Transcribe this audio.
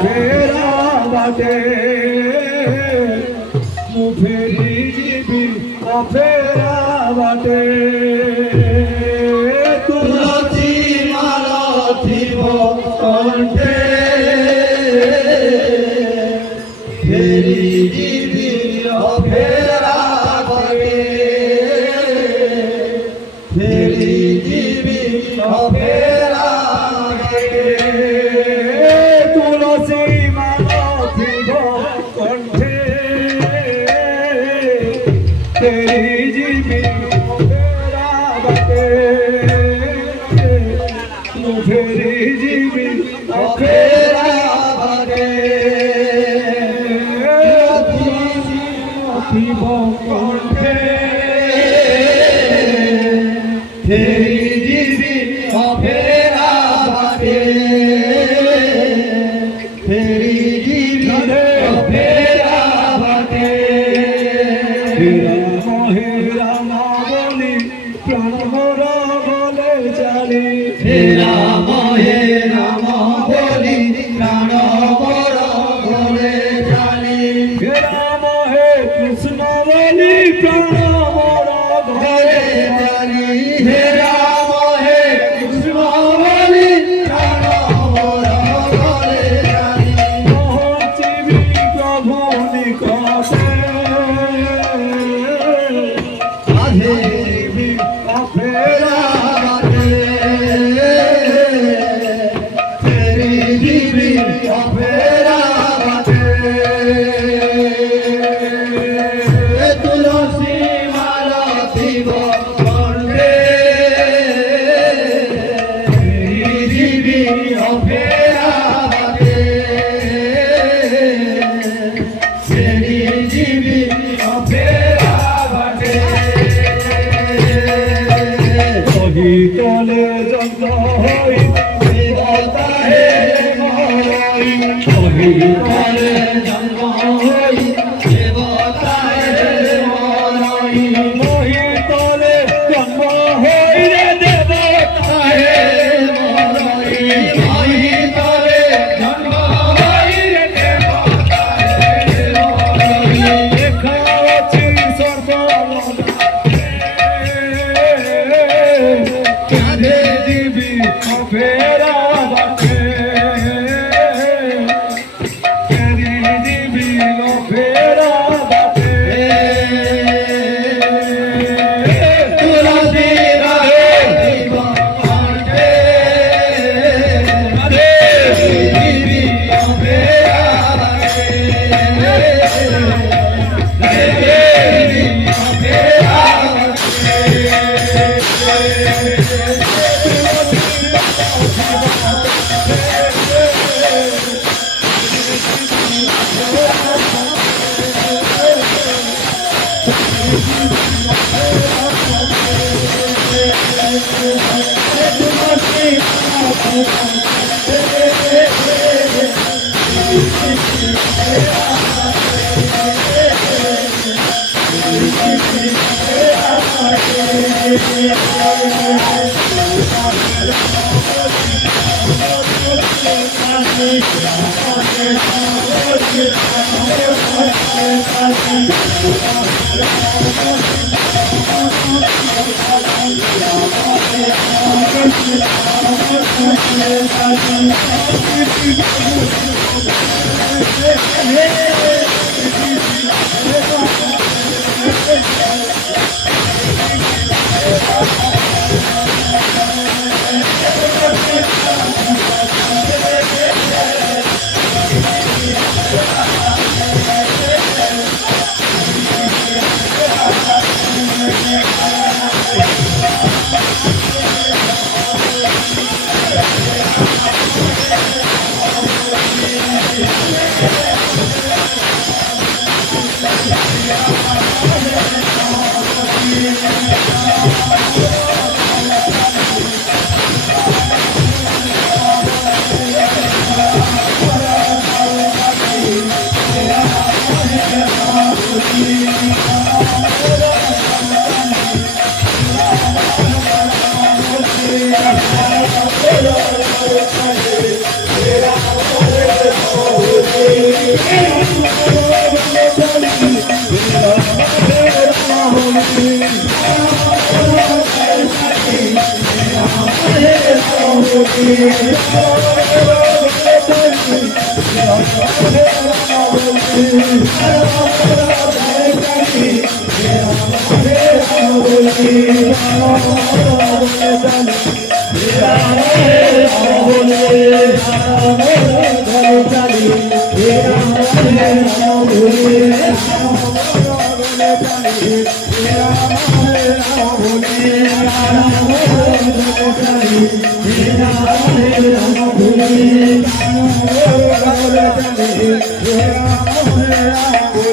फेरा बाटे मु फेरी जीवी फेरा बाटे तुलसी माला थीब कंठे फेरी जीवी फेरा बाटे फेरी जीवी फेरा बाटे तुलसी माला थीब कंठे फेरी जीवी फेरा बाटे मु फेरी जीवी फेरा बाटे थीब कंठे फेरी जीवी फेरा बाटे फेरी जीवी फेरा बाटे हे राम बोली प्राण मोर गले चाली हे राम बोली प्राण मोर गले चाली हे राम हे कृष्ण बोली प्राण मोर गले चाली हे राम हे कृष्ण बोली प्राण मोर गले चाली पहुँचबी प्रभु निकटे जीवी फेरा बाटे फेरी जीवी फेरा बाटे तुलसी माला थीब कंठे फेरी जीवी फेरा बाटे फेरी जीवी फेरा बाटे तले जन्म होई देवता हे मोई तले जन्म होई देवता हे मोई मोहि तले जन्म होई रे देवता हे मोई मोहि तले जन्म होई रे देवता हे मोई देखावछि सर्वलोक जीवी फेरा बाटे फेरी जीवी फेरा बाटे तुलसी राधे थीब कंठे राधे जीवी फेरा बाटे राधे जीवी फेरा Hare